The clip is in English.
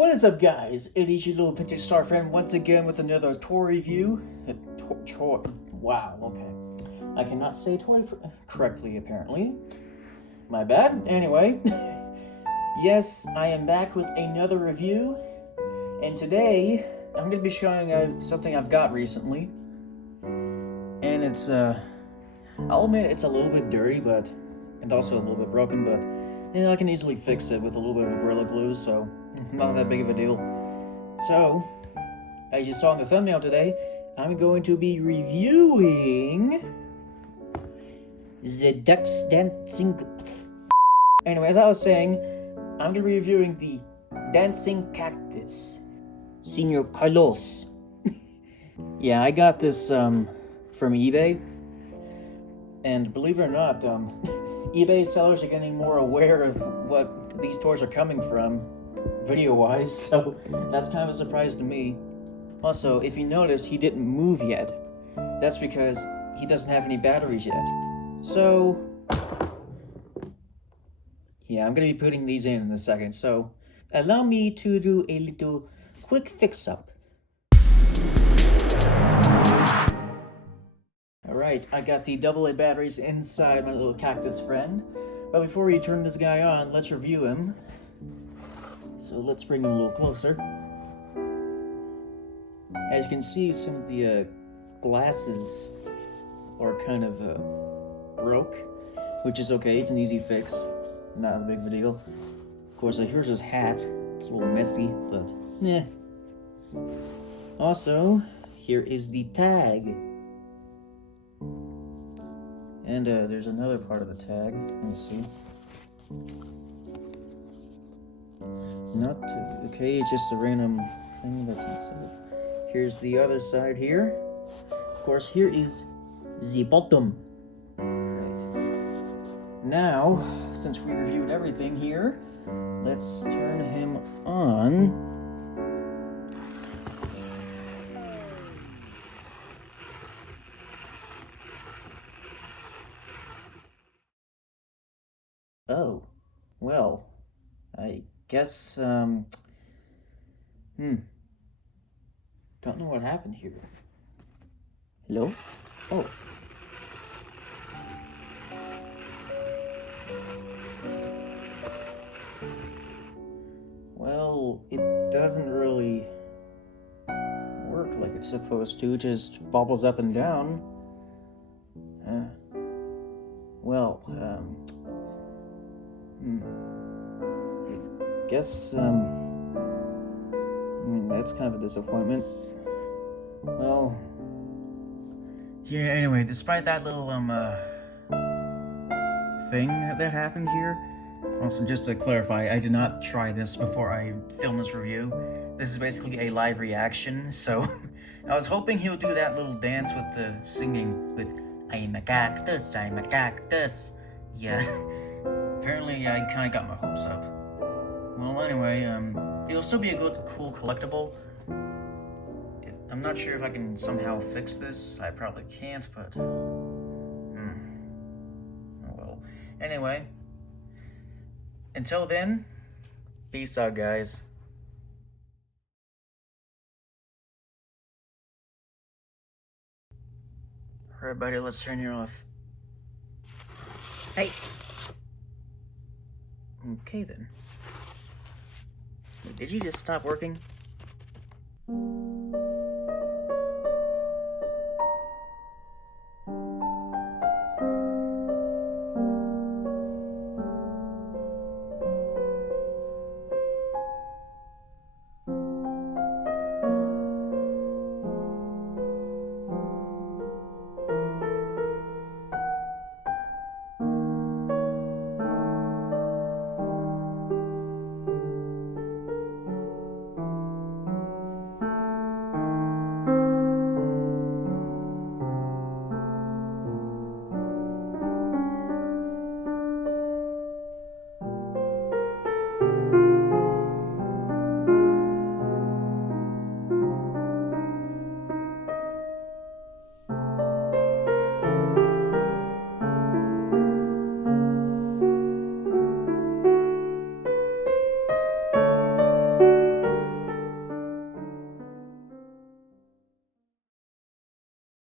What is up, guys? It is your little vintage star friend once again with another toy review. Wow, okay. I cannot say toy correctly, apparently. My bad. Anyway, yes, I am back with another review. And today, I'm going to be showing something I've got recently. And it's, I'll admit it's a little bit dirty, and also a little bit broken, but you know, I can easily fix it with a little bit of Gorilla Glue, so not that big of a deal. So, as you saw in the thumbnail today, I'm going to be reviewing the Ducks Dancing... Anyway, as I was saying, I'm going to be reviewing the Dancing Cactus. Senor Carlos. Yeah, I got this from eBay. And believe it or not, eBay sellers are getting more aware of what these toys are coming from, video-wise, so that's kind of a surprise to me. Also, if you notice, he didn't move yet. That's because he doesn't have any batteries yet. So, yeah, I'm going to be putting these in a second. So, allow me to do a little quick fix-up. Alright, I got the AA batteries inside my little cactus friend. But before we turn this guy on, let's review him. So let's bring him a little closer. As you can see, some of the glasses are kind of broke, which is okay, it's an easy fix. Not a big of a deal. Of course, here's his hat. It's a little messy, but eh. Also, here is the tag. And there's another part of the tag. Let me see. Okay, it's just a random thing that's inside. Here's the other side here. Of course, here is the bottom. Right. Now, since we reviewed everything here, let's turn him on. Oh, well, I guess, don't know what happened here. Hello? Oh. Well, it doesn't really work like it's supposed to, it just bobbles up and down. I guess, that's kind of a disappointment. Well, yeah, anyway, despite that little, thing that happened here, also, just to clarify, I did not try this before I filmed this review. This is basically a live reaction, so I was hoping he'll do that little dance with the singing with I'm a cactus, I'm a cactus. Yeah, apparently I kind of got my hopes up. Well, anyway, it'll still be a good, cool collectible. I'm not sure if I can somehow fix this. I probably can't, but... Oh well. Anyway, until then, peace out, guys. Alright, buddy, let's turn you off. Hey! Okay, then. Did you just stop working?